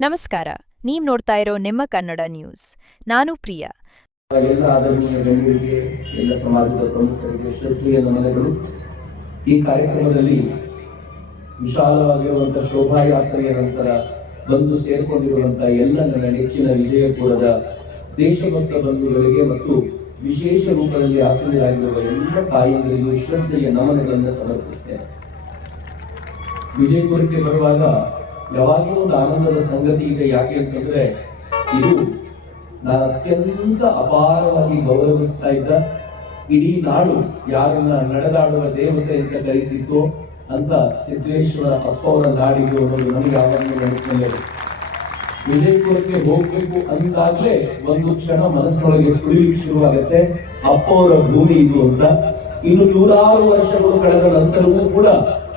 ನಮಸ್ಕಾರ, ನೀವು ನೋಡ್ತಾ ಇರೋ ನಿಮ್ಮ ಕನ್ನಡ ನ್ಯೂಸ್. ನಾನು ಪ್ರಿಯಾ. ಎಲ್ಲ ಆದರಣೀಯ ಗಣ್ಯರಿಗೆ, ಎಲ್ಲ ಸಮಾಜದ ಪ್ರಮುಖರಿಗೆ ಶ್ರದ್ಧೆಯ ನಮನಗಳು. ಈ ಕಾರ್ಯಕ್ರಮದಲ್ಲಿ ವಿಶಾಲವಾಗಿರುವಂತಹ ಶೋಭಾಯಾತ್ರೆಯ ನಂತರ ಬಂದು ಸೇರ್ಕೊಂಡಿರುವಂತಹ ಎಲ್ಲ ನನ್ನ ನೆಚ್ಚಿನ ವಿಜಯಪುರದ ದೇಶಭಕ್ತ ಬಂಧುಗಳಿಗೆ ಮತ್ತು ವಿಶೇಷ ರೂಪದಲ್ಲಿ ಆಸೀನರಾಗಿರುವ ಎಲ್ಲ ತಾಯಿಯಂದರಿಗೂ ಶ್ರದ್ಧೆಯ ನಮನಗಳನ್ನು ಸಮರ್ಪಿಸ್ತೇನೆ. ವಿಜಯಪುರಕ್ಕೆ ಬರುವಾಗ ಯಾವಾಗಲೂ ಒಂದು ಆನಂದದ ಸಂಗತಿ ಇದೆ. ಯಾಕೆ ಅಂತಂದ್ರೆ, ಇದು ನಾನು ಅತ್ಯಂತ ಅಪಾರವಾಗಿ ಗೌರವಿಸ್ತಾ ಇದ್ದ ಇಡೀ ನಾಡು ಯಾರನ್ನ ನಡೆದಾಡುವ ದೇವತೆ ಅಂತ ಕರೀತಿತ್ತು ಅಂತ ಸಿದ್ದೇಶ್ವರ ಅಪ್ಪ ಅವರ ನಾಡಿಗೆ ಅನ್ನೋದು ನಮಗೆ ಯಾವಾಗಲೂ ನೆನಪಿನಲ್ಲಿ. ವಿಜಯಪುರಕ್ಕೆ ಹೋಗ್ಬೇಕು ಅಂತಾಗ್ಲೇ ಒಂದು ಕ್ಷಣ ಮನಸ್ಸೊಳಗೆ ಸುಳಿಲಿಕ್ಕೆ ಶುರುವಾಗುತ್ತೆ, ಅಪ್ಪ ಅವರ ಭೂಮಿ ಇದು ಅಂತ. ಇನ್ನು 100 ವರ್ಷಗಳು ಕಳೆದ ನಂತರವೂ ಕೂಡ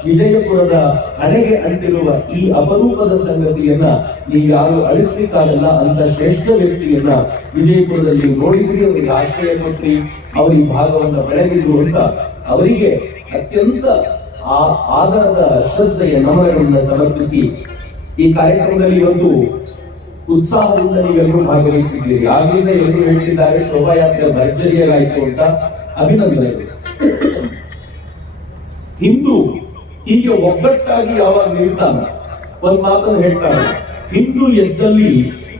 ವಿಜಯಪುರದ ಹಣೆಗೆ ಅಂಟಿರುವ ಈ ಅಪರೂಪದ ಸಂಗತಿಯನ್ನ ನೀವ್ಯಾರು ಅಳಿಸ್ಲಿಕ್ಕಾಗಲ್ಲ ಅಂತ ಶ್ರೇಷ್ಠ ವ್ಯಕ್ತಿಯನ್ನ ವಿಜಯಪುರದಲ್ಲಿ ನೋಡಿದ್ರಿ, ಅವರಿಗೆ ಆಶ್ರಯ ಕೊಟ್ರಿ, ಅವರಿಗೆ ಭಾಗವನ್ನ ಬೆಳಗಿದ್ರು ಅಂತ ಅವರಿಗೆ ಅತ್ಯಂತ ಆದರದ ಶ್ರದ್ಧೆಯ ನಮನಗಳನ್ನ ಸಮರ್ಪಿಸಿ ಈ ಕಾರ್ಯಕ್ರಮದಲ್ಲಿ ಇವತ್ತು ಉತ್ಸಾಹದಿಂದ ನೀವೆಲ್ಲರೂ ಭಾಗವಹಿಸಿದ್ದೀರಿ. ಆಗ್ಲಿಂದ ಎಲ್ಲರೂ ಹೇಳ್ತಿದ್ದಾರೆ ಶೋಭಾಯಾತ್ರೆ ಭರ್ಜರಿಯಾಗಾಯಿತು ಅಂತ. ಅಭಿನಂದನೆಗಳು. ಹಿಂದೂ ಹೀಗೆ ಒಗ್ಗಟ್ಟಾಗಿ ಯಾವಾಗ ನಿಲ್ತಾನ ಒಂದ್ ಮಾತನ್ನು ಹೇಳ್ತಾರೆ, ಹಿಂದೂ ಎದ್ದಲ್ಲಿ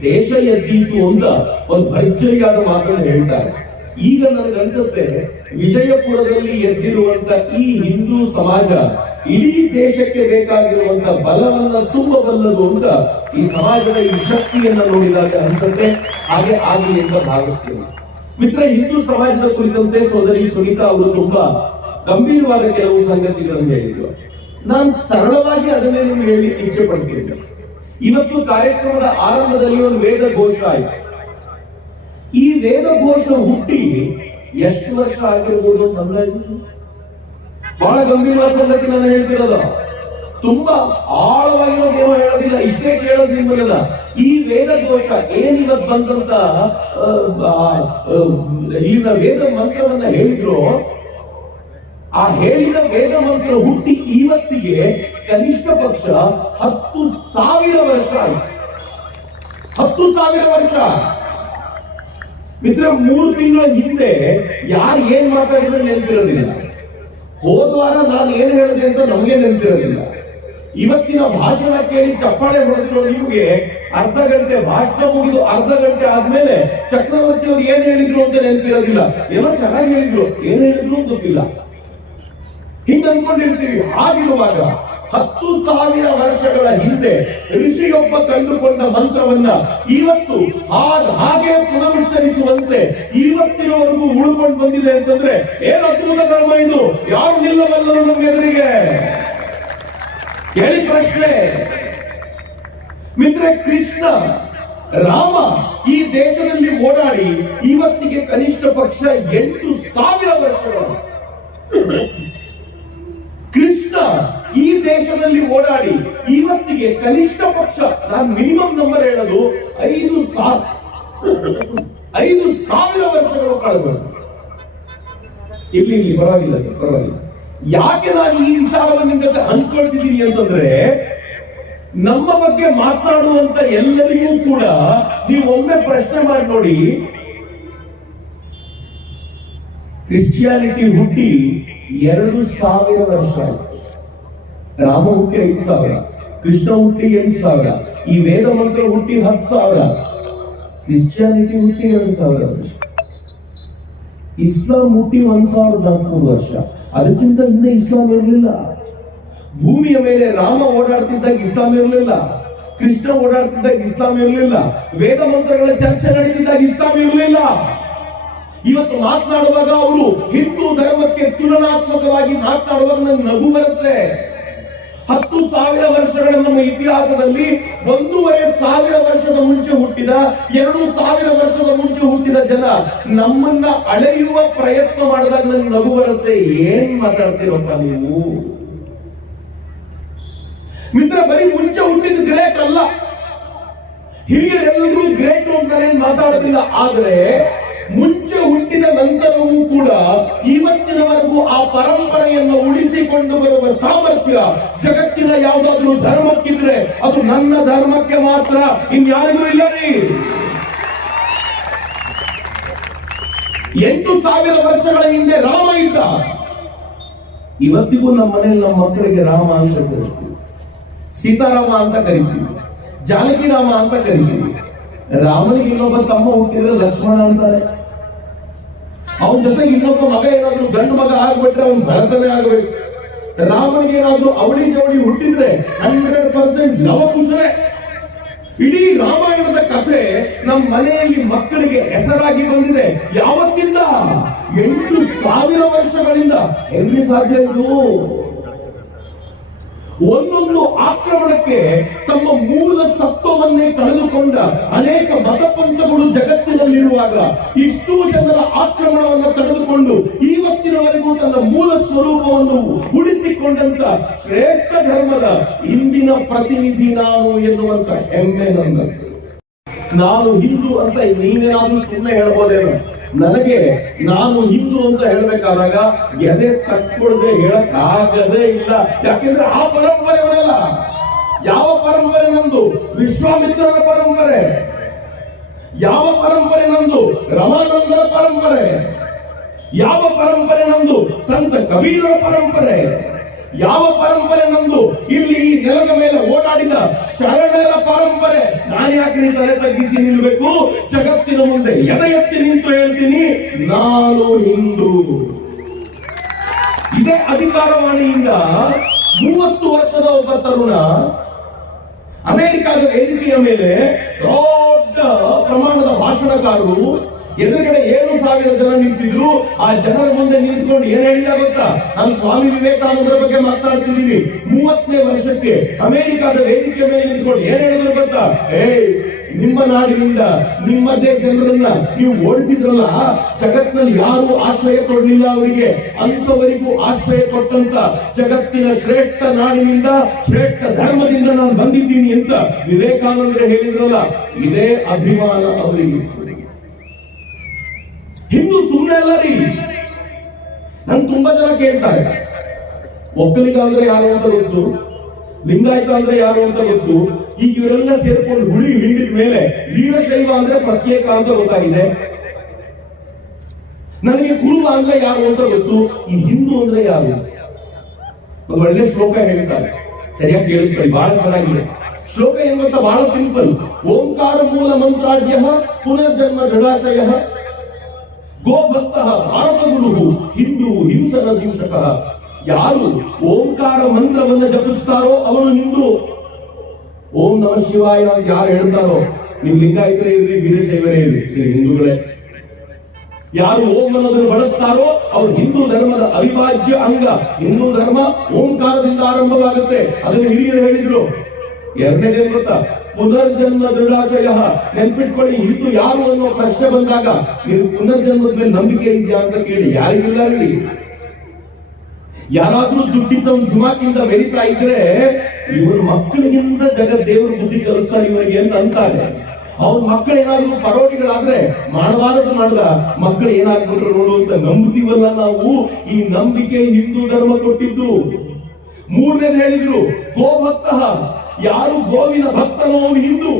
ದೇಶ ಎದ್ದೀತು ಅಂತ ಒಂದು ಭರ್ಜರಿಯಾದ ಮಾತನ್ನು ಹೇಳ್ತಾರೆ. ಈಗ ನನಗನ್ಸುತ್ತೆ ವಿಜಯಪುರದಲ್ಲಿ ಎದ್ದಿರುವಂತ ಈ ಹಿಂದೂ ಸಮಾಜ ಇಡೀ ದೇಶಕ್ಕೆ ಬೇಕಾಗಿರುವಂತ ಬಲವನ್ನ ತುಂಬಬಲ್ಲದು ಅಂತ ಈ ಸಮಾಜದ ಈ ಶಕ್ತಿಯನ್ನ ನೋಡಿದಾಗ ಅನ್ಸುತ್ತೆ. ಹಾಗೆ ಆಗಲಿ ಅಂತ ಭಾವಿಸ್ತೇನೆ. ಮಿತ್ರ, ಹಿಂದೂ ಸಮಾಜದ ಕುರಿತಂತೆ ಸೋದರಿ ಸುನೀತಾ ಅವರು ತುಂಬಾ ಗಂಭೀರವಾದ ಕೆಲವು ಸಂಗತಿಗಳನ್ನು ಹೇಳಿದ್ರು. ನಾನು ಸರಳವಾಗಿ ಅದನ್ನೇ ನಿಮ್ಗೆ ಹೇಳಲಿಕ್ಕೆ ಇಚ್ಛೆ ಪಡ್ತೇನೆ. ಇವತ್ತು ಕಾರ್ಯಕ್ರಮದ ಆರಂಭದಲ್ಲಿ ಒಂದು ವೇದ ಘೋಷ ಆಯ್ತು. ಈ ವೇದ ಘೋಷ ಹುಟ್ಟಿ ಎಷ್ಟು ವರ್ಷ ಆಗಿರ್ಬೋದು ಅಂದಾಜು? ಬಹಳ ಗಂಭೀರವಾದ ಸಂಗತಿ ನಾನು ಹೇಳ್ತಿರೋದು. ತುಂಬಾ ಆಳವಾಗಿರೋದೇನೋ ಹೇಳೋದಿಲ್ಲ, ಇಷ್ಟೇ ಕೇಳೋದು ನಿಮ್ಮನ್ನ. ಈ ವೇದ ಘೋಷ ಏನಿವತ್ತು ಬಂದಂತ ಈ ವೇದ ಮಂತ್ರವನ್ನ ಹೇಳಿದ್ರು, ಆ ಹೇಳಿದ ವೇದ ಮಂತ್ರ ಹುಟ್ಟಿ ಇವತ್ತಿಗೆ ಕನಿಷ್ಠ ಪಕ್ಷ 10,000 ವರ್ಷ ಆಯ್ತು. 10,000 ವರ್ಷ. ಮಿತ್ರ, 3 ತಿಂಗಳ ಹಿಂದೆ ಯಾರು ಏನ್ ಮಾತಾಡಿದ್ರೆ ನೆನಪಿರೋದಿಲ್ಲ. ಹೋದ್ವಾರ ನಾನು ಏನ್ ಹೇಳಿದೆ ಅಂತ ನಮಗೆ ನೆನಪಿರೋದಿಲ್ಲ. ಇವತ್ತಿನ ಭಾಷಣ ಕೇಳಿ ಚಪ್ಪಾಳೆ ಹೊಡೆದಿರೋ ನಿಮಗೆ ಅರ್ಧ ಗಂಟೆ ಭಾಷಣ ಮುಗಿದು ಅರ್ಧ ಗಂಟೆ ಆದ್ಮೇಲೆ ಚಕ್ರವರ್ತಿ ಅವ್ರು ಏನ್ ಹೇಳಿದ್ರು ಅಂತ ನೆನಪಿರೋದಿಲ್ಲ. ಏನೋ ಚೆನ್ನಾಗಿ ಹೇಳಿದ್ರು, ಏನ್ ಹೇಳಿದ್ರು ಗೊತ್ತಿಲ್ಲ. ಹಿಂಗ ಅನ್ಕೊಂಡಿರ್ತೀವಿ. ಹಾಗಿರುವಾಗ 10,000 ವರ್ಷಗಳ ಹಿಂದೆ ಋಷಿಯೊಬ್ಬ ಕಂಡುಕೊಂಡ ಮಂತ್ರವನ್ನ ಇವತ್ತು ಹಾಗೆ ಪುನರುಚ್ಚರಿಸುವಂತೆ ಇವತ್ತಿನವರೆಗೂ ಉಳ್ಕೊಂಡು ಬಂದಿದೆ ಅಂತಂದ್ರೆ ಏನು ಅದ್ಭುತ ಕರ್ಮ ಇದು! ಯಾರು ನಿಲ್ಲಬಲ್ಲರು ನಮ್ಮ ಎದುರಿಗೆ? ಕೇಳಿ ಪ್ರಶ್ನೆ. ಮಿತ್ರ, ಕೃಷ್ಣ ರಾಮ ಈ ದೇಶದಲ್ಲಿ ಓಡಾಡಿ ಇವತ್ತಿಗೆ ಕನಿಷ್ಠ ಪಕ್ಷ 8,000 ವರ್ಷಗಳು. ಕೃಷ್ಣ ಈ ದೇಶದಲ್ಲಿ ಓಡಾಡಿ ಇವತ್ತಿಗೆ ಕನಿಷ್ಠ ಪಕ್ಷ, ನಾನು ಮಿನಿಮಮ್ ನಂಬರ್ ಹೇಳೋದು 5,000 ವರ್ಷಗಳು ಕಳೆದು. ಇಲ್ಲಿ ಪರವಾಗಿಲ್ಲ ಸರ್, ಪರವಾಗಿಲ್ಲ. ಯಾಕೆ ನಾನು ಈ ವಿಚಾರವನ್ನು ನಿಮ್ಮ ಜೊತೆ ಹಂಚ್ಕೊಳ್ತಿದ್ದೀನಿ ಅಂತಂದ್ರೆ, ನಮ್ಮ ಬಗ್ಗೆ ಮಾತನಾಡುವಂತ ಎಲ್ಲರಿಗೂ ಕೂಡ ನೀವು ಒಮ್ಮೆ ಪ್ರಶ್ನೆ ಮಾಡಿ ನೋಡಿ. ಕ್ರಿಶ್ಚಿಯಾನಿಟಿ ಹುಟ್ಟಿ 2,000 ವರ್ಷ ಆಯ್ತು. ರಾಮ ಹುಟ್ಟಿ 5,000, ಕೃಷ್ಣ ಹುಟ್ಟಿ 8,000, ಈ ವೇದ ಮಂತ್ರ ಹುಟ್ಟಿ 10,000, ಕ್ರಿಶ್ಚಿಯಾನಿಟಿ ಹುಟ್ಟಿ 2,000 ವರ್ಷ, ಇಸ್ಲಾಂ ಹುಟ್ಟಿ 1,400 ವರ್ಷ. ಅದಕ್ಕಿಂತ ಹಿಂದೆ ಇಸ್ಲಾಂ ಇರಲಿಲ್ಲ. ಭೂಮಿಯ ಮೇಲೆ ರಾಮ ಓಡಾಡ್ತಿದ್ದಾಗ ಇಸ್ಲಾಂ ಇರಲಿಲ್ಲ, ಕೃಷ್ಣ ಓಡಾಡ್ತಿದ್ದಾಗ ಇಸ್ಲಾಂ ಇರಲಿಲ್ಲ, ವೇದ ಮಂತ್ರಗಳ ಚರ್ಚೆ ನಡೀತಿದ್ದಾಗ ಇಸ್ಲಾಂ ಇರಲಿಲ್ಲ. ಇವತ್ತು ಮಾತನಾಡುವಾಗ ಅವರು ಹಿಂದೂ ಧರ್ಮಕ್ಕೆ ತುಲನಾತ್ಮಕವಾಗಿ ಮಾತನಾಡುವಾಗ ನಂಗೆ ನಗು ಬರುತ್ತೆ. 10,000 ವರ್ಷಗಳ ನಮ್ಮ ಇತಿಹಾಸದಲ್ಲಿ 1,500 ವರ್ಷದ ಮುಂಚೆ ಹುಟ್ಟಿದ, 2,000 ವರ್ಷದ ಮುಂಚೆ ಹುಟ್ಟಿದ ಜನ ನಮ್ಮನ್ನ ಅಳೆಯುವ ಪ್ರಯತ್ನ ಮಾಡಿದಾಗ ನಂಗೆ ನಗು ಬರುತ್ತೆ. ಏನ್ ಮಾತಾಡ್ತೀರಪ್ಪ ನೀವು? ಮಿತ್ರ, ಬರೀ ಮುಂಚೆ ಹುಟ್ಟಿದ ಗ್ರೇಟ್ ಅಲ್ಲ, ಹಿರಿಯರೆಲ್ಲರೂ ಗ್ರೇಟ್ ಅಂತಾನೆ ಮಾತಾಡೋದಿಲ್ಲ. ಆದ್ರೆ ಮುಂಚೆ ಹುಟ್ಟಿದ ನಂತರವೂ ಕೂಡ ಇವತ್ತಿನವರೆಗೂ ಆ ಪರಂಪರೆಯನ್ನು ಉಳಿಸಿಕೊಂಡು ಬರುವ ಸಾಮರ್ಥ್ಯ ಜಗತ್ತಿನ ಯಾವುದಾದ್ರೂ ಧರ್ಮಕ್ಕಿದ್ರೆ ಅದು ನನ್ನ ಧರ್ಮಕ್ಕೆ ಮಾತ್ರ, ಇನ್ಯಾರಿಗೂ ಇಲ್ಲ ರೀ. 8,000 ವರ್ಷಗಳ ಹಿಂದೆ ರಾಮ ಇದ್ದ. ಇವತ್ತಿಗೂ ನಮ್ಮ ಮನೆಯಲ್ಲಿ ನಮ್ಮ ಮಕ್ಕಳಿಗೆ ರಾಮ ಅಂತ ಕರಿತೀವಿ, ಸೀತಾರಾಮ ಅಂತ ಕರಿತೀವಿ, ಜಾನಕಿ ರಾಮ ಅಂತ ಕರಿತೀವಿ. ರಾಮನಿಗೆ ಇನ್ನೊಬ್ಬ ತಮ್ಮ ಹುಟ್ಟಿದ್ರೆ ಲಕ್ಷ್ಮಣ ಅಂತಾರೆ. ಅವನ ಜೊತೆಗೆ ಇನ್ನೊಬ್ಬ ಮಗ ಏನಾದ್ರು ಗಂಡು ಮಗ ಆಗ್ಬಿಟ್ರೆ ಅವನು ಭರತನೇ ಆಗ್ಬೇಕು. ರಾಮನಿಗೆ ಏನಾದ್ರು ಅವಳಿ ಜವಳಿ ಹುಟ್ಟಿದ್ರೆ 100% ಲವಕುಶರೇ. ಇಡೀ ರಾಮಾಯಣದ ಕಥೆ ನಮ್ಮ ಮನೆಯಲ್ಲಿ ಮಕ್ಕಳಿಗೆ ಹೆಸರಾಗಿ ಬಂದಿದೆ. ಯಾವತ್ತಿಂದ? 8,000 ವರ್ಷಗಳಿಂದ. ಎಲ್ಲಿ ಸಾಧ್ಯ ಇದು? ಒಂದೊಂದು ಆಕ್ರಮಣಕ್ಕೆ ತಮ್ಮ ಮೂಲ ಸತ್ವವನ್ನೇ ಕಳೆದುಕೊಂಡ ಅನೇಕ ಮತಪಂಥಗಳು ಜಗತ್ತಿನಲ್ಲಿರುವಾಗ ಇಷ್ಟು ಜನರ ಆಕ್ರಮಣವನ್ನು ತಡೆದುಕೊಂಡು ಇವತ್ತಿನವರೆಗೂ ತನ್ನ ಮೂಲ ಸ್ವರೂಪವನ್ನು ಉಳಿಸಿಕೊಂಡಂತ ಶ್ರೇಷ್ಠ ಧರ್ಮದ ಇಂದಿನ ಪ್ರತಿನಿಧಿ ನಾನು ಎನ್ನುವಂತ ಹೆಮ್ಮೆ ನನ್ನದು. ನಾನು ಹಿಂದೂ ಅಂತ ನೀನೇನಾದ್ರೂ ಸುಮ್ಮನೆ ಹೇಳ್ಬೋದೇನೋ. ನನಗೆ ನಾನು ಹಿಂದೂ ಅಂತ ಹೇಳ್ಬೇಕಾದಾಗ ಎದೆ ತಕ್ಕೊಳ್ದೆ ಹೇಳಕ್ ಆಗದೇ ಇಲ್ಲ. ಯಾಕೆಂದ್ರೆ ಆ ಪರಂಪರೆಯವರೆಲ್ಲ. ಯಾವ ಪರಂಪರೆ ನಂದು? ವಿಶ್ವಾಮಿತ್ರರ ಪರಂಪರೆ. ಯಾವ ಪರಂಪರೆ ನಂದು? ರಮಾನಂದರ ಪರಂಪರೆ. ಯಾವ ಪರಂಪರೆ ನಂದು? ಸಂತ ಕಬೀರರ ಪರಂಪರೆ. ಯಾವ ಪರಂಪರೆ ನಂದು? ಇಲ್ಲಿ ಈ ನೆಲದ ಮೇಲೆ ಓಡಾಡಿದ ಶರಣರ ಪರಂಪರೆ. ನಾನು ಯಾಕೆ ತಲೆ ತಗ್ಗಿಸಿ ನಿಲ್ಬೇಕು? ಜಗತ್ತಿನ ಮುಂದೆ ಎದೆ ಎತ್ತಿ ನಿಂತು ಹೇಳ್ತೀನಿ, ನಾನು ಹಿಂದೂ. ಇದೇ ಅಧಿಕಾರವಾಣಿಯಿಂದ 30 ವರ್ಷದ ಒಬ್ಬ ತರುಣ ಅಮೆರಿಕದ ವೇದಿಕೆಯ ಮೇಲೆ ದೊಡ್ಡ ಪ್ರಮಾಣದ ಭಾಷಣಕಾರರು ಎದುರುಗಡೆ 7,000 ಜನ ನಿಂತಿದ್ರು. ಆ ಜನರ ಮುಂದೆ ನಿಂತ್ಕೊಂಡು ಏನ್ ಹೇಳಿದ ಗೊತ್ತಾ? ನಾನು ಸ್ವಾಮಿ ವಿವೇಕಾನಂದರ ಬಗ್ಗೆ ಮಾತನಾಡ್ತಿದ್ದೀನಿ. 30ನೇ ವರ್ಷಕ್ಕೆ ಅಮೆರಿಕದ ವೇದಿಕೆ ಮೇಲೆ ನಿಂತ್ಕೊಂಡು ಏನ್ ಹೇಳಿದ್ರು ಗೊತ್ತಾ? ನಿಮ್ಮ ನಾಡಿನಿಂದ ನಿಮ್ಮದೇ ಜನರನ್ನ ನೀವು ಓಡಿಸಿದ್ರಲ್ಲ, ಜಗತ್ತಿನಲ್ಲಿ ಯಾರು ಆಶ್ರಯ ಕೊಡಲಿಲ್ಲ ಅವರಿಗೆ, ಅಂತವರಿಗೂ ಆಶ್ರಯ ಕೊಟ್ಟಂತ ಜಗತ್ತಿನ ಶ್ರೇಷ್ಠ ನಾಡಿನಿಂದ ಶ್ರೇಷ್ಠ ಧರ್ಮದಿಂದ ನಾನು ಬಂದಿದ್ದೀನಿ ಅಂತ ವಿವೇಕಾನಂದರು ಹೇಳಿದ್ರಲ್ಲ, ಇದೇ ಅಭಿಮಾನ ಅವರಿಗೆ. ಹಿಂದೂ ಸುಮ್ಮನೆ ಅಲ್ಲ ರೀ. ನನ್ ತುಂಬಾ ಜನ ಕೇಳ್ತಾರೆ, ಒಕ್ಕಲಿಗ ಅಂದ್ರೆ ಯಾರು ಅಂತ ಗೊತ್ತು, ಲಿಂಗಾಯತ ಅಂದ್ರೆ ಯಾರು ಅಂತ ಗೊತ್ತು. ಈಗ ಇವರೆಲ್ಲ ಸೇರ್ಕೊಂಡು ಹುಳಿ ಹಿಂಡಿದ ಮೇಲೆ ವೀರಶೈವ ಅಂದ್ರೆ ಪ್ರತ್ಯೇಕ ಅಂತ ಗೊತ್ತಾಗಿದೆ. ನನಗೆ ಕುರುಬ ಅಂದ್ರೆ ಯಾರು ಅಂತ ಗೊತ್ತು. ಈ ಹಿಂದೂ ಅಂದ್ರೆ ಯಾರು? ಒಂದು ಒಳ್ಳೆ ಶ್ಲೋಕ ಹೇಳ್ತಾರೆ, ಸರಿಯಾಗಿ ಕೇಳಿಸ್ಕೊಳ್ಳಿ, ಬಹಳ ಚೆನ್ನಾಗಿದೆ. ಶ್ಲೋಕ ಏನ್ ಗೊತ್ತಾ? ಬಹಳ ಸಿಂಪಲ್. ಓಂಕಾರ ಮೂಲ ಮಂತ್ರಾಢ್ಯ ಪುನರ್ಜನ್ಮ ದೃಢಾಶಯ ಗೋಭಕ್ತ ಭಾರತ ಗುರು ಹಿಂದೂ ಹಿಂಸನ ದೂಷಕ. ಯಾರು ಓಂಕಾರ ಮಂತ್ರವನ್ನು ಜಪಿಸ್ತಾರೋ ಅವನು ಹಿಂದೂ. ಓಂ ನಮ ಶಿವಾಯ ಅಂತ ಯಾರು ಹೇಳ್ತಾರೋ, ನೀವು ಲಿಂಗಾಯತರೇ ಇರ್ರಿ, ವೀರಶೈವರೇ ಇರ್ರಿ, ಹಿಂದೂಗಳೇ. ಯಾರು ಓಂ ಅನ್ನೋದನ್ನು ಬಳಸ್ತಾರೋ ಅವರು ಹಿಂದೂ ಧರ್ಮದ ಅವಿಭಾಜ್ಯ ಅಂಗ. ಹಿಂದೂ ಧರ್ಮ ಓಂಕಾರದಿಂದ ಆರಂಭವಾಗುತ್ತೆ. ಅದನ್ನು ಹಿರಿಯರು ಹೇಳಿದ್ರು. ಎರಡನೇದೇನು ಗೊತ್ತಾ? ಪುನರ್ಜನ್ಮ ದೃಢಾಶಯ. ನೆನ್ಪಿಟ್ಕೊಳ್ಳಿ, ಹಿಂದೂ ಯಾರು ಅನ್ನುವ ಪ್ರಶ್ನೆ ಬಂದಾಗ ನೀವು ಪುನರ್ಜನ್ಮದ ಮೇಲೆ ನಂಬಿಕೆ ಇದೆಯಾ ಅಂತ ಕೇಳಿ. ಯಾರಿಗಿಲ್ಲ ರೀ. ಯಾರಾದ್ರೂ ದುಡ್ಡಿದ್ದವನು ಧುಮಾಕಿಂದ ಬೆರೀತಾ ಇದ್ರೆ ಇವರು ಮಕ್ಕಳಿಗಿಂತ ದೇವರು ಬುದ್ಧಿ ಕಲಿಸ್ತಾರೆ ಇವರಿಗೆ ಅಂತ ಅಂತಾರೆ. ಅವ್ರ ಮಕ್ಕಳು ಏನಾದ್ರು ಪರೋಡಿಗಳಾದ್ರೆ ಮಾಡಬಾರದು ಮಾಡಿದ ಮಕ್ಕಳು ಏನಾಗ್ಬಿಟ್ರು ನೋಡು ಅಂತ ನಂಬುತ್ತೀವಲ್ಲ ನಾವು. ಈ ನಂಬಿಕೆ ಹಿಂದೂ ಧರ್ಮ ಕೊಟ್ಟಿದ್ದು. ಮೂರನೇದು ಹೇಳಿದ್ರು ಗೋಭಕ್ತ. ಯಾರು ಗೋವಿನ ಭಕ್ತನೋ ಅವನು ಹಿಂದೂ.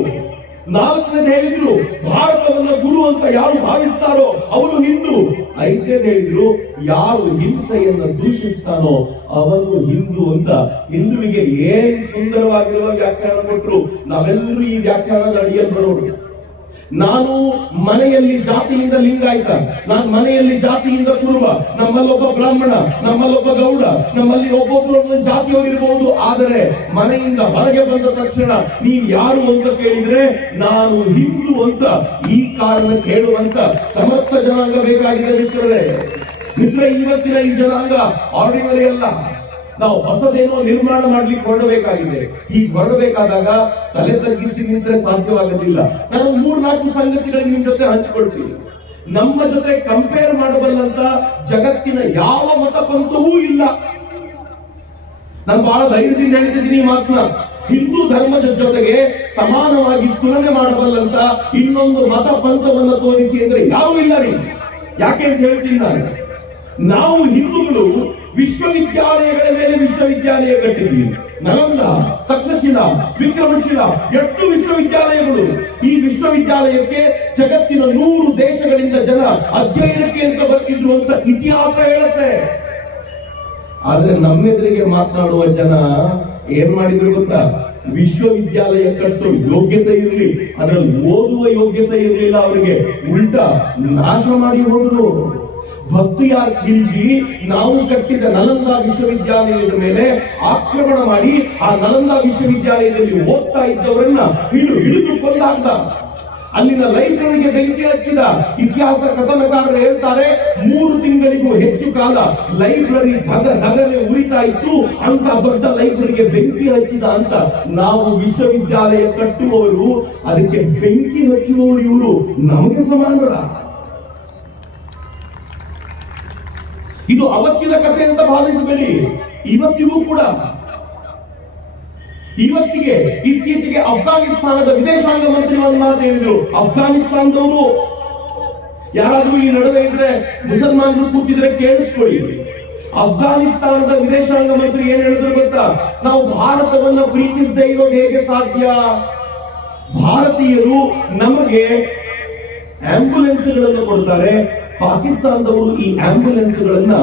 ನಾಲ್ಕನೇದು ಹೇಳಿದ್ರು ಭಾರತವನ್ನ ಗುರು ಅಂತ ಯಾರು ಭಾವಿಸ್ತಾರೋ ಅವನು ಹಿಂದೂ. ಐದನೇದು ಹೇಳಿದ್ರು ಯಾರು ಹಿಂಸೆಯನ್ನ ದೂಷಿಸ್ತಾನೋ ಅವನು ಹಿಂದೂ ಅಂತ. ಹಿಂದುವಿಗೆ ಏನ್ ಸುಂದರವಾಗಿರುವ ವ್ಯಾಖ್ಯಾನ ಕೊಟ್ಟರು. ನಾವೆಲ್ಲರೂ ಈ ವ್ಯಾಖ್ಯಾನದ ಅಡಿಯಲ್ಲಿ ಬರೋರು. ನಾನು ಮನೆಯಲ್ಲಿ ಜಾತಿಯಿಂದ ಲಿಂಗಾಯತ, ನಾನು ಮನೆಯಲ್ಲಿ ಜಾತಿಯಿಂದ ಕುರುಬ, ನಮ್ಮಲ್ಲೊಬ್ಬ ಬ್ರಾಹ್ಮಣ, ನಮ್ಮಲ್ಲೊಬ್ಬ ಗೌಡ, ನಮ್ಮಲ್ಲಿ ಒಬ್ಬೊಬ್ರು ಒಂದೊಂದು ಜಾತಿಯವರು ಇರಬಹುದು. ಆದರೆ ಮನೆಯಿಂದ ಹೊರಗೆ ಬಂದ ತಕ್ಷಣ ನೀವು ಯಾರು ಅಂತ ಕೇಳಿದ್ರೆ ನಾನು ಹಿಂದೂ ಅಂತ ಈ ಕಾರಣ ಕೇಳುವಂತ ಸಮರ್ಥ ಜನಾಂಗ ಬೇಕಾಗಿದೆ ಮಿತ್ರರೇ. ಇವತ್ತಿನ ಈ ಜನಾಂಗ ಆರ್ಡಿನರಿ ಅಲ್ಲ. ನಾವು ಹೊಸದೇನೋ ನಿರ್ಮಾಣ ಮಾಡ್ಲಿಕ್ಕೆ ಹೊರಡಬೇಕಾಗಿದೆ. ಹೀಗೆ ಹೊರಡಬೇಕಾದಾಗ ತಲೆ ತಗ್ಗಿಸಿ ನಿಂತರೆ ಸಾಧ್ಯವಾಗೋದಿಲ್ಲ. ನಾನು 3-4 ಸಂಗತಿಗಳಿಗೆ ನಿಮ್ ಜೊತೆ ಹಂಚಿಕೊಳ್ತೀನಿ. ನಮ್ಮ ಜೊತೆ ಕಂಪೇರ್ ಮಾಡಬಲ್ಲಂತ ಜಗತ್ತಿನ ಯಾವ ಮತ ಪಂಥವೂ ಇಲ್ಲ. ನಾನು ಬಹಳ ಧೈರ್ಯದಿಂದ ಹೇಳ್ತಿದ್ದೀನಿ ಮಾತನ್ನ. ಹಿಂದೂ ಧರ್ಮದ ಜೊತೆಗೆ ಸಮಾನವಾಗಿ ತುಲನೆ ಮಾಡಬಲ್ಲಂತ ಇನ್ನೊಂದು ಮತ ಪಂಥವನ್ನ ತೋರಿಸಿ ಅಂದ್ರೆ ಯಾರೂ ಇಲ್ಲ ರೀ. ಯಾಕೆ ಅಂತ ಹೇಳ್ತೀನಿ ನಾನು. ನಾವು ಹಿಂದೂಗಳು ವಿಶ್ವವಿದ್ಯಾಲಯಗಳ ಮೇಲೆ ವಿಶ್ವವಿದ್ಯಾಲಯ ಕಟ್ಟಿದ್ವಿ. ನಲಂದ, ತಕ್ಷಶಿಲಾ, ವಿಕ್ರಮಶಿಲಾ, ಎಷ್ಟು ವಿಶ್ವವಿದ್ಯಾಲಯಗಳು. ಈ ವಿಶ್ವವಿದ್ಯಾಲಯಕ್ಕೆ ಜಗತ್ತಿನ 100 ದೇಶಗಳಿಂದ ಜನ ಅಧ್ಯಯನಕ್ಕೆ ಅಂತ ಬರ್ತಿದ್ರು ಅಂತ ಇತಿಹಾಸ ಹೇಳುತ್ತೆ. ಆದ್ರೆ ನಮ್ಮೆದುರಿಗೆ ಮಾತನಾಡುವ ಜನ ಏನ್ ಮಾಡಿದ್ರು ಗೊತ್ತಾ? ವಿಶ್ವವಿದ್ಯಾಲಯ ಕಟ್ಟೋ ಯೋಗ್ಯತೆ ಇರಲಿ, ಅದರಲ್ಲಿ ಓದುವ ಯೋಗ್ಯತೆ ಇರಲಿಲ್ಲ ಅವರಿಗೆ. ಉಲ್ಟಾ ನಾಶ ಮಾಡಿ ಹೋದ್ರು. ಭಕ್ತಿಯಾರ್ ಖಿಲ್ಜಿ ನಾವು ಕಟ್ಟಿದ ನಲಂದಾ ವಿಶ್ವವಿದ್ಯಾಲಯದ ಮೇಲೆ ಆಕ್ರಮಣ ಮಾಡಿ ಆ ನಲಂದಾ ವಿಶ್ವವಿದ್ಯಾಲಯದಲ್ಲಿ ಓದ್ತಾ ಇದ್ದವರನ್ನ ಹಿಡಿದು ಕೊಂದಾಗ್ದ. ಅಲ್ಲಿನ ಲೈಬ್ರರಿಗೆ ಬೆಂಕಿ ಹಚ್ಚಿದ. ಇತಿಹಾಸ ಕಥನಕಾರರು ಹೇಳ್ತಾರೆ 3 ತಿಂಗಳಿಗೂ ಹೆಚ್ಚು ಕಾಲ ಲೈಬ್ರರಿ ಧಗನೆ ಉರಿತಾ ಇತ್ತು. ಅಂತ ದೊಡ್ಡ ಲೈಬ್ರರಿಗೆ ಬೆಂಕಿ ಹಚ್ಚಿದ ಅಂತ. ನಾವು ವಿಶ್ವವಿದ್ಯಾಲಯ ಕಟ್ಟುವವರು, ಅದಕ್ಕೆ ಬೆಂಕಿ ಹಚ್ಚುವವರು ಇವರು ನಮಗೆ ಸಮಾನರ. ಇದು ಅವತ್ತಿನ ಕಥೆ ಅಂತ ಭಾವಿಸಬೇಡಿ. ಇವತ್ತಿಗೂ ಕೂಡ ಇವತ್ತಿಗೆ ಇತ್ತೀಚೆಗೆ ಅಫ್ಘಾನಿಸ್ತಾನದ ವಿದೇಶಾಂಗ ಮಂತ್ರಿ ಒಂದು ಮಾತು ಹೇಳಿದ್ರು. ಅಫ್ಘಾನಿಸ್ತಾನದವರು ಯಾರಾದ್ರೂ ಈ ನಡುವೆ ಇದ್ರೆ ಮುಸಲ್ಮಾನರು ಕೂತಿದ್ರೆ ಕೇಳಿಸ್ಕೊಳ್ಳಿ. ಅಫ್ಘಾನಿಸ್ತಾನದ ವಿದೇಶಾಂಗ ಮಂತ್ರಿ ಏನ್ ಹೇಳಿದ್ರು ಗೊತ್ತಾ? ನಾವು ಭಾರತವನ್ನ ಪ್ರೀತಿಸದೇ ಇರೋದು ಹೇಗೆ ಸಾಧ್ಯ? ಭಾರತೀಯರು ನಮಗೆ ಆಂಬ್ಯುಲೆನ್ಸ್ಗಳನ್ನು ಕೊಡ್ತಾರೆ, ಪಾಕಿಸ್ತಾನದವರು ಈ ಆಂಬ್ಯುಲೆನ್ಸ್ ಗಳನ್ನ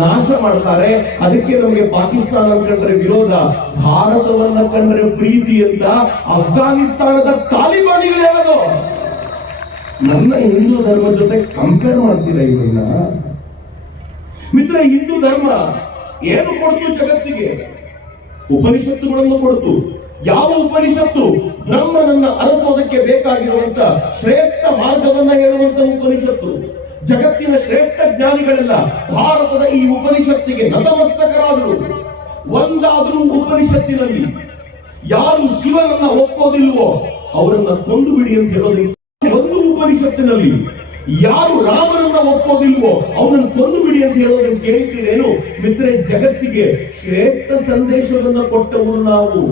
ನಾಶ ಮಾಡ್ತಾರೆ. ಅದಕ್ಕೆ ನಮಗೆ ಪಾಕಿಸ್ತಾನ ಕಂಡ್ರೆ ವಿರೋಧ, ಭಾರತವನ್ನ ಕಂಡ್ರೆ ಪ್ರೀತಿ ಅಂತ ಅಫ್ಘಾನಿಸ್ತಾನದ ತಾಲಿಬಾನಿಗಳು ಹೇಳೋದು. ನನ್ನ ಹಿಂದೂ ಧರ್ಮ ಜೊತೆ ಕಂಪೇರ್ ಮಾಡ್ತೀರಾ ಇವನ್ನ? ಮಿತ್ರ, ಹಿಂದೂ ಧರ್ಮ ಏನು ಕೊಡ್ತು ಜಗತ್ತಿಗೆ? ಉಪನಿಷತ್ತುಗಳನ್ನು ಕೊಡ್ತು. ಯಾವ ಉಪನಿಷತ್ತು? ಬ್ರಹ್ಮನನ್ನ ಅರಸೋದಕ್ಕೆ ಬೇಕಾಗಿರುವಂತ ಶ್ರೇಷ್ಠ ಮಾರ್ಗವನ್ನ ಹೇಳುವಂತ ಉಪನಿಷತ್ತು. ಜಗತ್ತಿನ ಶ್ರೇಷ್ಠ ಜ್ಞಾನಿಗಳೆಲ್ಲ ಭಾರತದ ಈ ಉಪನಿಷತ್ತಿಗೆ ನತಮಸ್ತಕರಾದರು. ಒಂದಾದರೂ ಉಪನಿಷತ್ತಿನಲ್ಲಿ ಯಾರು ಶಿವನನ್ನ ಒಪ್ಪೋದಿಲ್ವೋ ಅವರನ್ನ ಕೊಂದು ಬಿಡಿ ಅಂತ ಹೇಳೋದು. ಒಂದು ಉಪನಿಷತ್ತಿನಲ್ಲಿ ಯಾರು ರಾಮನನ್ನ ಒಪ್ಪೋದಿಲ್ವೋ ಅವನನ್ನು ಕೊಂದು ಬಿಡಿ ಅಂತ ಹೇಳೋದನ್ನು ಕೇಳ್ತೀರೇನು? ಮಿತ್ರರೆ, ಜಗತ್ತಿಗೆ ಶ್ರೇಷ್ಠ ಸಂದೇಶವನ್ನ ಕೊಟ್ಟವರು ನಾವು.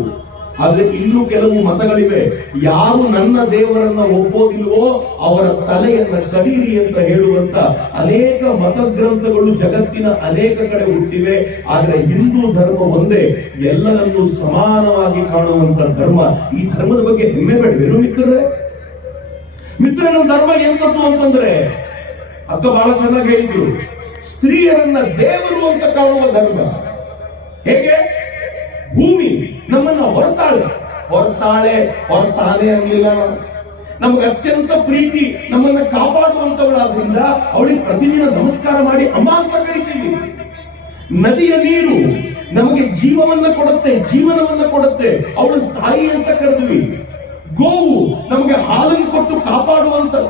ಆದ್ರೆ ಇನ್ನೂ ಕೆಲವು ಮತಗಳಿವೆ. ಯಾರು ನನ್ನ ದೇವರನ್ನ ಒಪ್ಪೋದಿಲ್ವೋ ಅವರ ತಲೆಯನ್ನ ಕಡೀರಿ ಅಂತ ಹೇಳುವಂತ ಅನೇಕ ಮತಗ್ರಂಥಗಳು ಜಗತ್ತಿನ ಅನೇಕ ಕಡೆ ಹುಟ್ಟಿವೆ. ಆದ್ರೆ ಹಿಂದೂ ಧರ್ಮ ಒಂದೇ, ಎಲ್ಲರನ್ನೂ ಸಮಾನವಾಗಿ ಕಾಣುವಂತ ಧರ್ಮ. ಈ ಧರ್ಮದ ಬಗ್ಗೆ ಹೆಮ್ಮೆ ಬೇಡವೇನು ಮಿತ್ರರೇ? ಮಿತ್ರನ ಧರ್ಮ ಎಂತದ್ದು ಅಂತಂದ್ರೆ, ಅಕ್ಕ ಬಹಳ ಚೆನ್ನಾಗಿ ಹೇಳಿದ್ರು, ಸ್ತ್ರೀಯರನ್ನ ದೇವರು ಅಂತ ಕಾಣುವ ಧರ್ಮ. ಹೇಗೆ? ಭೂಮಿ ನಮ್ಮನ್ನ ಹೊರತಾಳೆ ಅನ್ನಲಿಲ್ಲ. ನಮಗೆ ಅತ್ಯಂತ ಪ್ರೀತಿ, ನಮ್ಮನ್ನ ಕಾಪಾಡುವಂತವಳಾದ್ರಿಂದ ಅವಳಿಗೆ ಪ್ರತಿದಿನ ನಮಸ್ಕಾರ ಮಾಡಿ ಅಮ್ಮ ಅಂತ ಕರಿತೀವಿ. ನದಿಯ ನೀರು ನಮಗೆ ಜೀವವನ್ನ ಕೊಡುತ್ತೆ, ಅವಳು ತಾಯಿ ಅಂತ ಕರೆದ್ವಿ. ಗೋವು ನಮಗೆ ಹಾಲನ್ನು ಕೊಟ್ಟು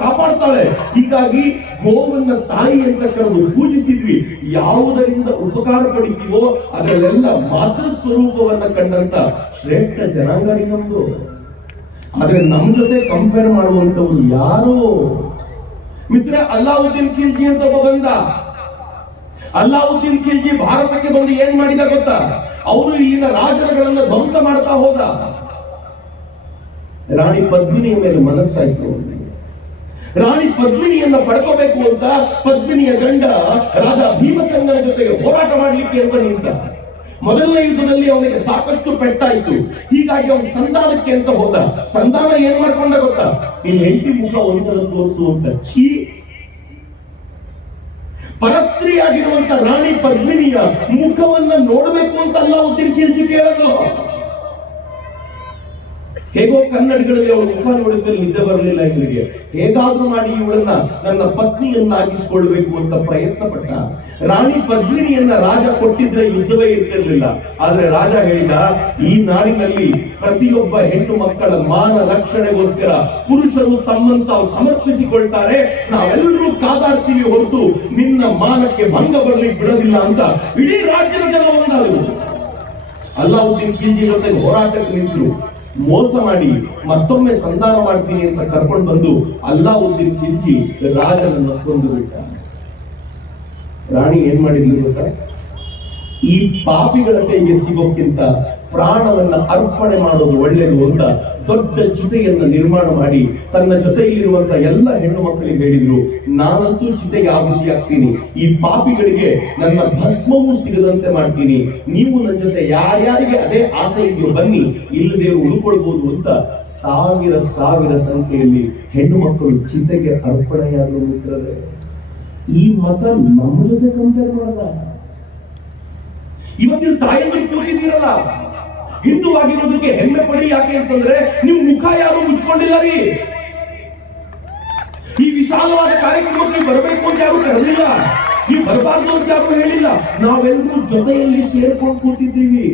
ಕಾಪಾಡ್ತಾಳೆ, ಹೀಗಾಗಿ ಗೋವನ್ನ ತಾಯಿ ಅಂತ ಕರೆದು ಪೂಜಿಸಿದ್ವಿ. ಯಾವುದರಿಂದ ಉಪಕಾರ ಪಡಿತೀವೋ ಅದರಲ್ಲೆಲ್ಲ ಮಾತೃ ಸ್ವರೂಪವನ್ನ ಕಂಡಂತ ಶ್ರೇಷ್ಠ ಜನಾಂಗರಿ ನಮ್ದು. ಆದ್ರೆ ನಮ್ ಜೊತೆ ಕಂಪೇರ್ ಮಾಡುವಂತವ್ರು ಯಾರು? ಮಿತ್ರ, ಅಲ್ಲಾವುದ್ದೀನ್ ಖಿಲ್ಜಿ ಅಂತ ಒಬ್ಬ ಬಂದ. ಅಲ್ಲಾವುದ್ದೀನ್ ಖಿಲ್ಜಿ ಭಾರತಕ್ಕೆ ಬಂದು ಏನ್ ಮಾಡಿದ ಗೊತ್ತಾ? ಅವನು ಇಲ್ಲಿನ ರಾಜರುಗಳನ್ನ ಧ್ವಂಸ ಮಾಡ್ತಾ ಹೋದ. ರಾಣಿ ಪದ್ಮಿನಿಯ ಮೇಲೆ ಮನಸ್ಸಾಯ್ತು. ರಾಣಿ ಪದ್ಮಿನಿಯನ್ನ ಪಡ್ಕೋಬೇಕು ಅಂತ ಪದ್ಮಿನಿಯ ಗಂಡ ರಾಜ ಭೀಮಸೇನನ ಜೊತೆಗೆ ಹೋರಾಟ ಮಾಡಲಿಕ್ಕೆ ಅಂತ ನಿಂತ. ಮೊದಲನೇ ಯುದ್ಧದಲ್ಲಿ ಅವನಿಗೆ ಸಾಕಷ್ಟು ಪೆಟ್ಟಾಯಿತು. ಹೀಗಾಗಿ ಅವನ ಸಂಧಾನಕ್ಕೆ ಅಂತ ಹೋದ. ಸಂಧಾನ ಏನ್ ಮಾಡ್ಕೊಂಡ ಗೊತ್ತಾ? ನೀನ್ ಹೆಂಡತಿ ಮುಖ ಒಂದ್ಸಲ ತೋರಿಸುವಂತ ಛೀ. ಪರಸ್ತ್ರೀ ಆಗಿರುವಂತ ರಾಣಿ ಪದ್ಮಿನಿಯ ಮುಖವನ್ನ ನೋಡಬೇಕು ಅಂತ ಅಲ್ಲಾವುದ್ದೀನ್ ಖಿಲ್ಜಿ ಕೇಳೋದು. ಹೇಗೋ ಕನ್ನಡಿಗಳಲ್ಲಿ ಅವಳ ಮುಖ ನೋಡಿದ್ರೆ ನಿದ್ದೆ ಬರಲಿಲ್ಲ ಇವರಿಗೆ. ಹೇಗಾದ್ರೂ ಮಾಡಿ ಇವಳನ್ನ ನನ್ನ ಪತ್ನಿಯನ್ನಾಗಿಸಿಕೊಳ್ಬೇಕು ಅಂತ ಪ್ರಯತ್ನ ಪಟ್ಟ. ರಾಣಿ ಪದ್ಮಿನಿಯನ್ನ ರಾಜ ಕೊಟ್ಟಿದ್ರೆ ಯುದ್ಧವೇ ಇರ್ತಿರ್ಲಿಲ್ಲ. ಆದ್ರೆ ರಾಜ ಹೇಳಿದ, ಈ ನಾಡಿನಲ್ಲಿ ಪ್ರತಿಯೊಬ್ಬ ಹೆಣ್ಣು ಮಕ್ಕಳ ಮಾನ ರಕ್ಷಣೆಗೋಸ್ಕರ ಪುರುಷರು ತಮ್ಮನ್ನು ತಾವು ಸಮರ್ಪಿಸಿಕೊಳ್ತಾರೆ, ನಾವೆಲ್ಲರೂ ಕಾದಾಡ್ತೀವಿ ಹೊರತು ನಿನ್ನ ಮಾನಕ್ಕೆ ಭಂಗ ಬರ್ಲಿಕ್ಕೆ ಬಿಡೋದಿಲ್ಲ ಅಂತ ಇಡೀ ರಾಜ್ಯದ ಜನ ಒಂದಾದರು. ಅಲ್ಲಾವುದ್ದೀನ್ ಖಿಲ್ಜಿ ಜೊತೆ ಹೋರಾಟಕ್ಕೆ ನಿಂತರು. ಮೋಸ ಮಾಡಿ ಮತ್ತೊಮ್ಮೆ ಸಂಧಾನ ಮಾಡ್ತೀನಿ ಅಂತ ಕರ್ಕೊಂಡು ಬಂದು ಅಲ್ಲಾವುದ್ದೀನ್ ಖಿಲ್ಜಿ ರಾಜನನ್ನು ಕೊಂದು ಬಿಟ್ಟ. ರಾಣಿ ಏನ್ ಮಾಡಿದ್ಲು ಗೊತ್ತಾ? ಈ ಪಾಪಿಗಳ ಕೈಗೆ ಸಿಗೋಕ್ಕಿಂತ ಪ್ರಾಣವನ್ನ ಅರ್ಪಣೆ ಮಾಡೋದು ಒಳ್ಳೆಯದು ಅಂತ ದೊಡ್ಡ ಚಿತೆಯನ್ನ ನಿರ್ಮಾಣ ಮಾಡಿ ತನ್ನ ಜೊತೆಯಲ್ಲಿರುವಂತ ಎಲ್ಲ ಹೆಣ್ಣು ಮಕ್ಕಳಿಗೆ ಹೇಳಿದ್ರು, ನಾನಂತೂ ಚಿತೆಗೆ ಆಹುತಿ ಆಗ್ತೀನಿ, ಈ ಪಾಪಿಗಳಿಗೆ ನನ್ನ ಭಸ್ಮವೂ ಸಿಗದಂತೆ ಮಾಡ್ತೀನಿ, ನೀವು ನನ್ನ ಜೊತೆ ಯಾರ್ಯಾರಿಗೆ ಅದೇ ಆಸೆ ಇದೆಯೋ ಬನ್ನಿ, ಇಲ್ಲದೆ ಉಳ್ಕೊಳ್ಬಹುದು ಅಂತ ಸಾವಿರ ಸಾವಿರ ಸಂಖ್ಯೆಯಲ್ಲಿ ಹೆಣ್ಣು ಮಕ್ಕಳು ಚಿತೆಗೆ ಅರ್ಪಣೆಯಾದರು. ಮಿತ್ರರೇ, ಈ ಮತ ನಮ್ಮ ಜೊತೆ ಕಂಪೇರ್ ಮಾಡಲ್ಲ. ಇವತ್ತಿನ ತಾಯಿಯಂದ್ರೆ ಕೂತಿದ್ದೀರಲ್ಲ, ಹಿಂದೂ ಆಗಿರೋದಕ್ಕೆ ಹೆಮ್ಮೆ ಪಡಿ. ಯಾಕೆ ಅಂತಂದ್ರೆ ನೀವು ಮುಖ ಯಾರು ಮುಚ್ಕೊಂಡಿಲ್ಲ ರೀ. ಈ ವಿಶಾಲವಾದ ಕಾರ್ಯಕ್ರಮಕ್ಕೆ ಬರಬೇಕು ಅಂತ ಯಾರು ಕರೆದಿಲ್ಲ, ನೀವು ಬರಬಾರ್ದು ಅಂತ ಯಾರು ಹೇಳಿಲ್ಲ. ನಾವೆಲ್ಲರೂ ಜೊತೆಯಲ್ಲಿ ಸೇರ್ಕೊಂಡು ಕೂತಿದ್ದೀವಿ.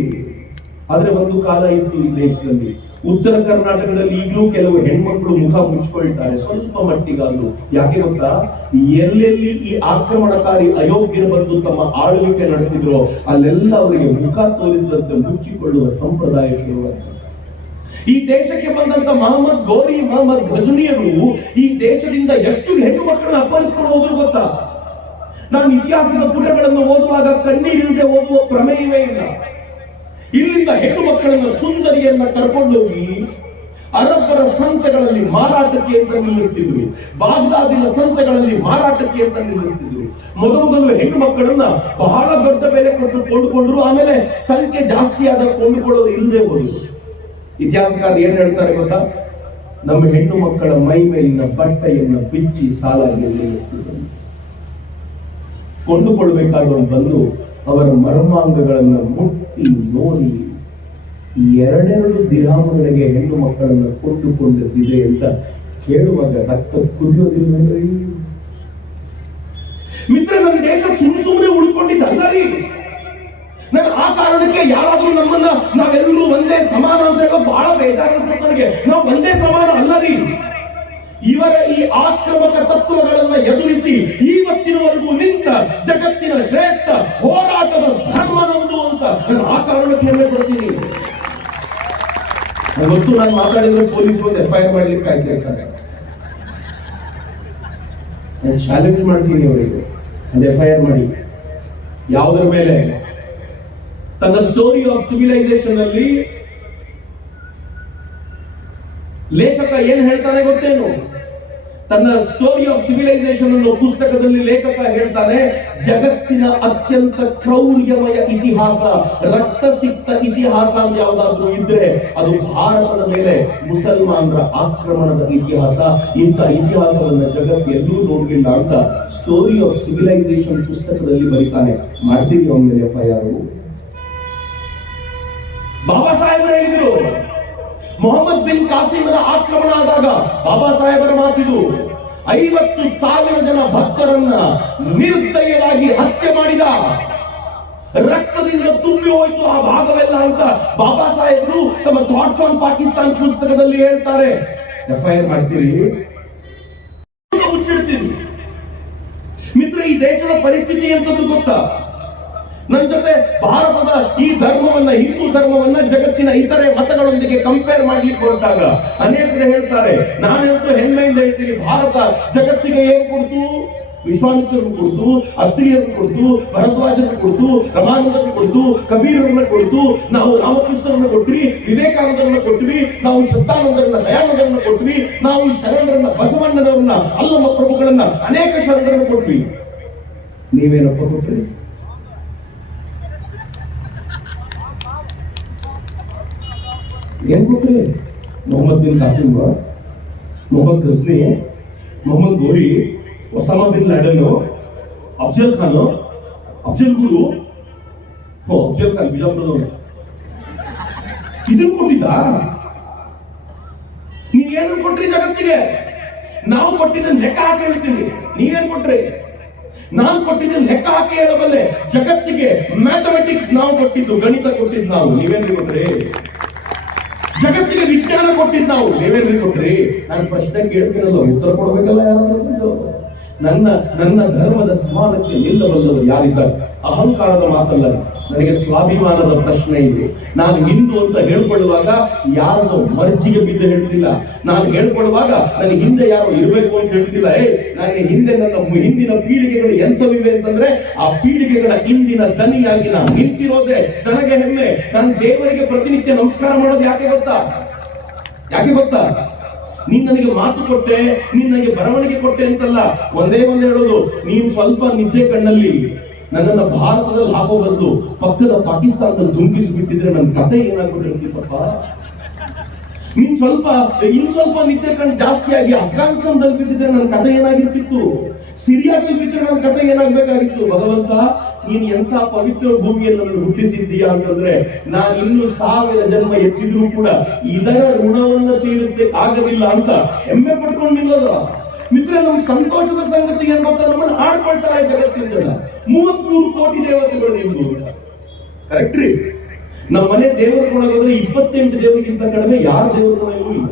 ಆದ್ರೆ ಒಂದು ಕಾಲ ಇತ್ತು ಈ ದೇಶದಲ್ಲಿ, ಉತ್ತರ ಕರ್ನಾಟಕದಲ್ಲಿ ಈಗಲೂ ಕೆಲವು ಹೆಣ್ಮಕ್ಳು ಮುಖ ಮುಚ್ಕೊಳ್ತಾರೆ, ಸ್ವಲ್ಪ ಮಟ್ಟಿಗಾದ್ರು. ಯಾಕೆ ಗೊತ್ತಾ? ಎಲ್ಲೆಲ್ಲಿ ಈ ಆಕ್ರಮಣಕಾರಿ ಅಯೋಗ್ಯರು ಬಂದು ತಮ್ಮ ಆಳ್ವಿಕೆ ನಡೆಸಿದ್ರು ಅಲ್ಲೆಲ್ಲ ಅವರಿಗೆ ಮುಖ ತೋರಿಸಿದಂತೆ ಮುಚ್ಚಿಕೊಳ್ಳುವ ಸಂಪ್ರದಾಯ ಶುರುವಾಯಿತು. ಈ ದೇಶಕ್ಕೆ ಬಂದಂತ ಮೊಹಮ್ಮದ್ ಗೋರಿ, ಮೊಹಮ್ಮದ್ ಘಜನಿಯರು ಈ ದೇಶದಿಂದ ಎಷ್ಟು ಹೆಣ್ಣು ಮಕ್ಕಳನ್ನ ಅಪಹರಿಸಿಕೊಂಡು ಹೋದ್ರು ಗೊತ್ತಾ? ನಾನು ಇತಿಹಾಸದ ಪುಟಗಳನ್ನು ಓದುವಾಗ ಕಣ್ಣೀರಿಲ್ಲದೆ ಓದುವ ಪ್ರಮೇಯವೇ ಇಲ್ಲ. ಇಲ್ಲಿಂದ ಹೆಣ್ಣು ಮಕ್ಕಳನ್ನ ಸುಂದರಿಯನ್ನ ಕರ್ಕೊಂಡೋಗಿ ಅರಬ್ಬರ ಸಂತೆಗಳಲ್ಲಿ ಮಾರಾಟಕ್ಕೆ ಅಂತ ನಿಲ್ಲಿಸ್ತಿದ್ರು, ಬಾಗ್ದಾದಿನ ಸಂತೆಗಳಲ್ಲಿ ಮಾರಾಟಕ್ಕೆ ಅಂತ ನಿಲ್ಲಿಸ್ತಿದ್ರು. ಮೊದಲು ಹೆಣ್ಣು ಮಕ್ಕಳನ್ನ ಬಹಳ ದೊಡ್ಡ ಬೆಲೆ ಕೊಟ್ಟು ಕೊಂಡುಕೊಂಡ್ರು, ಆಮೇಲೆ ಸಂಖ್ಯೆ ಜಾಸ್ತಿ ಆದ ಕೊಂಡುಕೊಳ್ಳೋದು ಇಲ್ಲದೆ ಹೋದ್ರು. ಇತಿಹಾಸಕಾರ ಏನ್ ಹೇಳ್ತಾರೆ ಗೊತ್ತಾ? ನಮ್ಮ ಹೆಣ್ಣು ಮಕ್ಕಳ ಮೈ ಮೇಲಿನ ಬಟ್ಟೆಯನ್ನ ಬಿಚ್ಚಿ ಸಾಲಾಗಿ ನಿಲ್ಲಿಸ್ತಿದ್ರು. ಕೊಂಡುಕೊಳ್ಬೇಕಾದವರು ಬಂದು ಅವರ ಮರ್ಮಾಂಗಗಳನ್ನು ಮುಟ್ಟಿ ನೋಡಿ ಎರಡೆರಡು ದಿರಾಮಗಳಿಗೆ ಹೆಣ್ಣು ಮಕ್ಕಳನ್ನು ಕೊಂಡುಕೊಂಡಿದ್ದಿದೆ ಅಂತ ಕೇಳುವಾಗ ರಕ್ತ ಕುದಿಯೋದಿಲ್ಲ ಮಿತ್ರ. ನನ್ನ ದೇಶ ಸುಮ್ಮನೆ ಉಳ್ಕೊಂಡಿದ್ದಲ್ಲ ರೀ. ನಾನು ಆ ಕಾರಣಕ್ಕೆ ಯಾರಾದ್ರೂ ನಮ್ಮನ್ನ ನಾವೆಲ್ಲರೂ ಒಂದೇ ಸಮಾನ ಅಂತ ಹೇಳೋ ಬಹಳ ಬೇಜಾರ ಅನ್ಸುತ್ತೆ ನನಗೆ. ನಾವು ಒಂದೇ ಸಮಾನ ಅಲ್ಲ ರೀ. ಇವರ ಈ ಆಕ್ರಮಕ ತತ್ವಗಳನ್ನ ಎದುರಿಸಿ ಇವತ್ತಿನವರೆಗೂ ನಿಂತ ಜಗತ್ತಿನ ಶ್ರೇಷ್ಠ ಹೋರಾಟದ ಧರ್ಮ ನಮ್ದು ಅಂತ ನಾನು ಆ ಕಾರಣಕ್ಕೆ ಹೆಮ್ಮೆ ಪಡ್ತೀನಿ. ಗೊತ್ತು, ನಾನು ಮಾತಾಡಿದ್ರೆ ಪೊಲೀಸರು FIR ಮಾಡ್ಲಿಕ್ಕೆ ಕಾಯ್ತಿರ್ತಾರೆ. ನಾನು ಚಾಲೆಂಜ್ ಮಾಡ್ತೀನಿ ಅವರಿಗೆ, ಒಂದು FIR ಮಾಡಿ. ಯಾವುದರ ಮೇಲೆ? ತನ್ನ ಸ್ಟೋರಿ ಆಫ್ ಸಿವಿಲೈಸೇಷನ್ ಅಲ್ಲಿ ಲೇಖಕ ಏನ್ ಹೇಳ್ತಾನೆ ಗೊತ್ತೇನು? ತನ್ನ ಸ್ಟೋರಿ ಆಫ್ ಸಿವಿಲೈಸೇಷನ್ ಅನ್ನೋ ಪುಸ್ತಕದಲ್ಲಿ ಲೇಖಕ ಹೇಳ್ತಾನೆ, ಜಗತ್ತಿನ ಅತ್ಯಂತ ಕ್ರೌರ್ಯಮಯ ಇತಿಹಾಸ, ರಕ್ತಸಿಕ್ತ ಇತಿಹಾಸ ಅಂತ ಯಾವುದಾದ್ರೂ ಇದ್ರೆ ಅದು ಭಾರತದ ಮೇಲೆ ಮುಸಲ್ಮಾನರ ಆಕ್ರಮಣದ ಇತಿಹಾಸ. ಇಂಥ ಇತಿಹಾಸವನ್ನ ಜಗತ್ತು ಎಲ್ಲೂ ನೋಡಲಿಲ್ಲ ಅಂತ ಸ್ಟೋರಿ ಆಫ್ ಸಿವಿಲೈಸೇಷನ್ ಪುಸ್ತಕದಲ್ಲಿ ಬರೀತಾನೆ. ಮಾಡ್ತೀವಿ ಅವನ ಮೇಲೆ FIR. ಬಾಬಾ ಸಾಹೇಬ್ರ ಹೇಳಿದ್ರು, ಮೊಹಮ್ಮದ್ ಬಿನ್ ಕಾಸಿಮನ ಆಕ್ರಮಣ ಆದಾಗ ಬಾಬಾ ಸಾಹೇಬರ ಮಾತಿದು, 50,000 ಜನ ಭಕ್ತರನ್ನ ನಿರ್ದಯವಾಗಿ ಹತ್ಯೆ ಮಾಡಿದ, ರಕ್ತದಿಂದ ತುಂಬಿ ಹೋಯ್ತು ಆ ಭಾಗವೆಲ್ಲ ಅಂತ ಬಾಬಾ ಸಾಹೇಬರು ತಮ್ಮ ಥಾಟ್ಸ್ ಆನ್ ಪಾಕಿಸ್ತಾನ್ ಪುಸ್ತಕದಲ್ಲಿ ಹೇಳ್ತಾರೆ. FIR ಮಾಡ್ತೀರಿ, ಮುಚ್ಚಿಡ್ತೀರಿ. ಮಿತ್ರ, ಈ ದೇಶದ ಪರಿಸ್ಥಿತಿ ಎಂತದ್ದು ಗೊತ್ತಾ? ನನ್ನ ಜೊತೆ ಭಾರತದ ಈ ಧರ್ಮವನ್ನ, ಹಿಂದೂ ಧರ್ಮವನ್ನ ಜಗತ್ತಿನ ಇತರೆ ಮತಗಳೊಂದಿಗೆ ಕಂಪೇರ್ ಮಾಡ್ಲಿಕ್ಕೆ ಹೊರಟಾಗ ಅನೇಕರು ಹೇಳ್ತಾರೆ, ನಾನಂತೂ ಹೆಮ್ಮೆಯಿಂದ ಹೇಳ್ತೀನಿ, ಭಾರತ ಜಗತ್ತಿಗೆ ಏನ್ ಕೊಡ್ತು? ವಿಶ್ವಾಮಿತ್ರರು ಕೊಡ್ತು, ಅತ್ರಿಯರು ಕೊಡ್ತು, ಭರದ್ವಾಜರು ಕೊಡ್ತು, ರಮಾನಂದರು ಕೊಡ್ತು, ಕಬೀರರನ್ನ ಕೊಡ್ತು, ನಾವು ರಾಮಕೃಷ್ಣರನ್ನ ಕೊಟ್ವಿ, ವಿವೇಕಾನಂದರನ್ನ ಕೊಟ್ವಿ, ನಾವು ಶತಾನಂದರನ್ನ, ದಯಾನಂದರನ್ನ ಕೊಟ್ವಿ, ನಾವು ಶರಣರನ್ನ, ಬಸವಣ್ಣನವರನ್ನ, ಅಲ್ಲಮ್ಮ ಪ್ರಭುಗಳನ್ನ, ಅನೇಕ ಶರಣರನ್ನ ಕೊಟ್ವಿ. ನೀವೇನಪ್ಪ ಕೊಟ್ರಿ? ಏನ್ ಕೊಟ್ರಿ? Muhammad bin Qasim, Mohammed Ghazni, Mohammed Ghori, Osama bin Laden, Afzal Khan, Afzal Guru, Afzal Khan ಬಿಜಾಪುರದವರೇ, ಇದನ್ನು ಕೊಟ್ಟಿದ್ದ? ನೀವೇನು ಕೊಟ್ರಿ ಜಗತ್ತಿಗೆ? ನಾವು ಕೊಟ್ಟಿದ್ದ ಲೆಕ್ಕ ಹಾಕಿ ಹೇಳ್ತೀವಿ. ನೀವೇನ್ ಕೊಟ್ರಿ? ನಾನು ಕೊಟ್ಟಿದ್ದ ಲೆಕ್ಕ ಹಾಕಿ ಹೇಳಬಲ್ಲೆ. ಜಗತ್ತಿಗೆ ಮ್ಯಾಥಮೆಟಿಕ್ಸ್ ನಾವು ಕೊಟ್ಟಿದ್ದು, ಗಣಿತ ಕೊಟ್ಟಿದ್ದು ನಾವು. ನೀವೇನ್ರಿ ಕೊಟ್ರಿ? ಜಗತ್ತಿಗೆ ವಿಜ್ಞಾನ ಕೊಟ್ಟಿದ್ದು ನಾವು. ನೀವೇನ್ರಿ ಕೊಟ್ರಿ? ನಾನು ಪ್ರಶ್ನೆ ಕೇಳ್ತಿರಲ್ಲ, ಉತ್ತರ ಕೊಡ್ಬೇಕಲ್ಲ ಯಾರು? ನನ್ನ ಧರ್ಮದ ಸಮಾನಕ್ಕೆ ನಿಲ್ಲಬಲ್ಲವರು ಯಾರಿದ್ದಾರೆ? ಅಹಂಕಾರದ ಮಾತಲ್ಲ. ನನಗೆ ಸ್ವಾಭಿಮಾನದ ಪ್ರಶ್ನೆ ಇದು. ನಾನು ಹಿಂದೂ ಅಂತ ಹೇಳ್ಕೊಳ್ಳುವಾಗ ಯಾರನ್ನು ಮರ್ಜಿಗೆ ಬಿದ್ದು ಹೇಳ್ತಿಲ್ಲ. ನಾನು ಹೇಳ್ಕೊಳ್ಳುವಾಗ ನನಗೆ ಹಿಂದೆ ಯಾರು ಇರಬೇಕು ಅಂತ ಹೇಳ್ತಿಲ್ಲ. ನನಗೆ ಹಿಂದೆ ನನ್ನ ಹಿಂದಿನ ಪೀಳಿಗೆಗಳು ಎಂಥವಿವೆ ಅಂತಂದ್ರೆ ಆ ಪೀಳಿಗೆಗಳ ಹಿಂದಿನ ದನಿಯಾಗಿ ನಾನು ನಿಂತಿರೋದೆ ನನಗೆ ಹೆಮ್ಮೆ. ನಾನು ದೇವರಿಗೆ ಪ್ರತಿನಿತ್ಯ ನಮಸ್ಕಾರ ಮಾಡೋದು ಯಾಕೆ ಗೊತ್ತಾ? ನೀನ್ ನನಗೆ ಮಾತು ಕೊಟ್ಟೆ, ನೀನ್ ನನಗೆ ಬರವಣಿಗೆ ಕೊಟ್ಟೆ ಅಂತಲ್ಲ. ಒಂದೇ ಹೇಳೋದು, ನೀನ್ ಸ್ವಲ್ಪ ನಿದ್ದೆ ಕಣ್ಣಲ್ಲಿ ನನ್ನನ್ನ ಭಾರತದಲ್ಲಿ ಹಾಕೋ ಬದಲು ಪಕ್ಕದ ಪಾಕಿಸ್ತಾನದಲ್ಲಿ ಧುಂಕಿಸಿಬಿಟ್ಟಿದ್ರೆ ನನ್ನ ಕಥೆ ಏನಾಗ್ಬಿಟ್ಟಿರ್ತಿತ್ತಪ್ಪ. ನೀನ್ ಸ್ವಲ್ಪ ನಿದ್ದೆ ಕಣ್ಣು ಜಾಸ್ತಿ ಆಗಿ ಅಫ್ಘಾನಿಸ್ತಾನದಲ್ಲಿ ಬಿದ್ದಿದ್ರೆ ನನ್ನ ಕಥೆ ಏನಾಗಿರ್ತಿತ್ತು, ಸಿರಿಯಾದಲ್ಲಿ ಬಿದ್ದರೆ ನನ್ನ ಕಥೆ ಏನಾಗ್ಬೇಕಾಗಿತ್ತು. ಭಗವಂತ, ನೀನ್ ಎಂತ ಪವಿತ್ರ ಭೂಮಿಯನ್ನು ನನ್ನ ಹುಟ್ಟಿಸಿದ್ದೀಯಾ ಅಂತಂದ್ರೆ ನಾನು ಇನ್ನು 1000 ಜನ್ಮ ಎತ್ತಿದ್ರು ಕೂಡ ಇದರ ಋಣವನ್ನು ತೀರಿಸಲಿಕ್ಕೆ ಆಗಲಿಲ್ಲ ಅಂತ ಹೆಮ್ಮೆ ಪಡ್ಕೊಂಡು ನಿಲ್ಲೋದು. ಮಿತ್ರ, ನಮ್ ಸಂತೋಷದ ಸಂಗತಿ ಏನ್ ಗೊತ್ತಾ? ನಮ್ಮನ್ನು ಹಾಡ್ಕೊಳ್ತಾರೆ ಜಗತ್ತಿನ ಜನ. 33 ಕೋಟಿ ದೇವತೆಗಳು ನಿಮ್ದು, ಕರೆಕ್ಟ್ ರೀ? ನಮ್ಮ ಮನೆ ದೇವರ ಕೊಡೋದ್ರೆ 28 ದೇವರಿಗಿಂತ ಕಡಿಮೆ ಯಾರ ದೇವರ ಕೊಡೋದು ಇಲ್ಲ.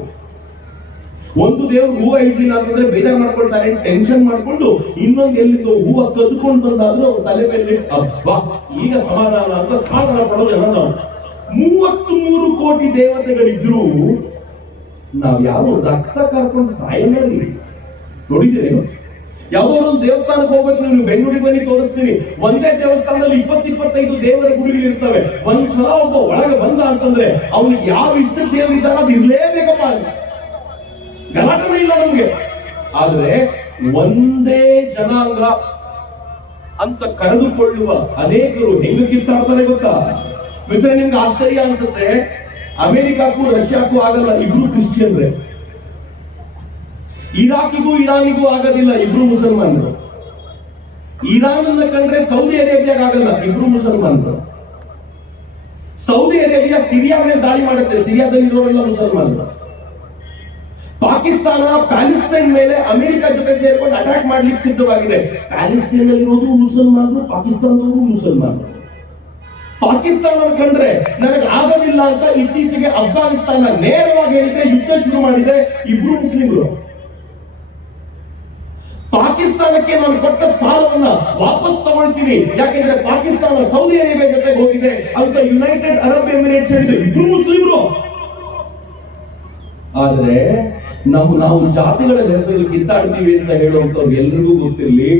ಒಂದು ದೇವ್ರು ಹೂವ ಇಡ್ಲಿಲ್ಲ ಅಂತಂದ್ರೆ ಬೇಜಾರು ಮಾಡ್ಕೊಳ್ತಾರೆ, ಟೆನ್ಷನ್ ಮಾಡ್ಕೊಂಡು ಇನ್ನೊಂದು ಎಲ್ಲಿಂದ ಹೂವ ಕದ್ಕೊಂಡು ಬಂದಾದ್ರೂ ಅವ್ರ ತಲೆ ಮೇಲೆ ಅಬ್ಬಾ ಈಗ ಸಮಾಧಾನ ಅಂತ ಸಮಾಧಾನ ಪಡೋ ಜನ ನಾವು. 33 ಕೋಟಿ ದೇವತೆಗಳಿದ್ರು ನಾವ್ ಯಾವ ರಕ್ತ ಕಾರ್ಕೊಂಡು ಸಾಯಲ್ಲ. ನೋಡಿದ್ದೀರೇನು? ಯಾವ್ದೋ ಒಂದು ದೇವಸ್ಥಾನಕ್ಕೆ ಹೋಗ್ಬೇಕು, ನೀವು ಬೆಂಗಳೂರಿಗೆ ಬನ್ನಿ ತೋರಿಸ್ತೀನಿ. ಒಂದೇ ದೇವಸ್ಥಾನದಲ್ಲಿ 20-25 ದೇವರ ಗುಡಿಗಳು ಇರ್ತವೆ. ಒಂದ್ಸಲ ಒಬ್ಬ ಒಳಗೆ ಬಂದ ಅಂತಂದ್ರೆ ಅವನಿಗೆ ಯಾವ ಇಷ್ಟ ದೇವರಿದ್ದಾರ ಅದು ಇರ್ಲೇಬೇಕಪ್ಪ. ಗಲಾಟೆ ಇಲ್ಲ ನಮ್ಗೆ. ಆದ್ರೆ ಒಂದೇ ಜನಾಂಗ ಅಂತ ಕರೆದುಕೊಳ್ಳುವ ಅನೇಕರು ಹೆಂಗ ಕಿತ್ತಾಡ್ತಾರೆ ಗೊತ್ತಾ? ಮಿತ್ರ, ನಿಮ್ಗೆ ಆಶ್ಚರ್ಯ ಅನ್ಸುತ್ತೆ. ಅಮೆರಿಕಕ್ಕೂ ರಷ್ಯಾಕ್ಕೂ ಆಗಲ್ಲ, ಇಬ್ರು ಕ್ರಿಶ್ಚಿಯನ್ರೆ. ಇರಾಕಿಗೂ ಇರಾನಿಗೂ ಆಗೋದಿಲ್ಲ, ಇಬ್ರು ಮುಸಲ್ಮಾನರು. ಇರಾನ್ ಅನ್ನ ಕಂಡ್ರೆ ಸೌದಿ ಅರೇಬಿಯಾಗ ಆಗಲ್ಲ, ಇಬ್ರು ಮುಸಲ್ಮಾನರು. ಸೌದಿ ಅರೇಬಿಯಾ ಸಿರಿಯಾ ಮೇಲೆ ದಾಳಿ ಮಾಡುತ್ತೆ, ಸಿರಿಯಾದಲ್ಲಿ ಇರೋರೆಲ್ಲ ಮುಸಲ್ಮಾನರು. ಪಾಕಿಸ್ತಾನ ಪ್ಯಾಲೆಸ್ತೈನ್ ಮೇಲೆ ಅಮೆರಿಕ ಜೊತೆ ಸೇರ್ಕೊಂಡು ಅಟ್ಯಾಕ್ ಮಾಡ್ಲಿಕ್ಕೆ ಸಿದ್ಧವಾಗಿದೆ. ಪ್ಯಾಲೆಸ್ತೈನ್ ಇರೋದು ಮುಸಲ್ಮಾನರು, ಪಾಕಿಸ್ತಾನದವರು ಮುಸಲ್ಮಾನರು. ಪಾಕಿಸ್ತಾನ ಕಂಡ್ರೆ ನನಗೆ ಆಗೋದಿಲ್ಲ ಅಂತ ಇತ್ತೀಚೆಗೆ ಅಫ್ಘಾನಿಸ್ತಾನ ನೇರವಾಗಿ ಹೇಳಿದೆ, ಯುದ್ಧ ಶುರು ಮಾಡಿದೆ. ಇಬ್ರು ಮುಸ್ಲಿಮರು. ಪಾಕಿಸ್ತಾನಕ್ಕೆ ನಾನು ಕೊಟ್ಟ ಸಾಲವನ್ನ ವಾಪಸ್ ತಗೊಳ್ತೀನಿ, ಯಾಕೆಂದ್ರೆ ಪಾಕಿಸ್ತಾನ ಸೌದಿ ಅರೇಬಿಯಾ ಜೊತೆಗೆ ಹೋಗಿದೆ ಅಂತ ಯುನೈಟೆಡ್ ಅರಬ್ ಎಮಿರೇಟ್ಸ್ ಹೇಳಿದೆ. ಇಬ್ರು ಮುಸ್ಲಿಮರು. ಆದ್ರೆ ನಾವು ಜಾತಿಗಳ ಹೆಸರಲ್ಲಿ ಕಿತ್ತಾಡ್ತೀವಿ ಅಂತ ಹೇಳುವಂತವ್ರು ಎಲ್ರಿಗೂ ಗೊತ್ತಿರಲಿ,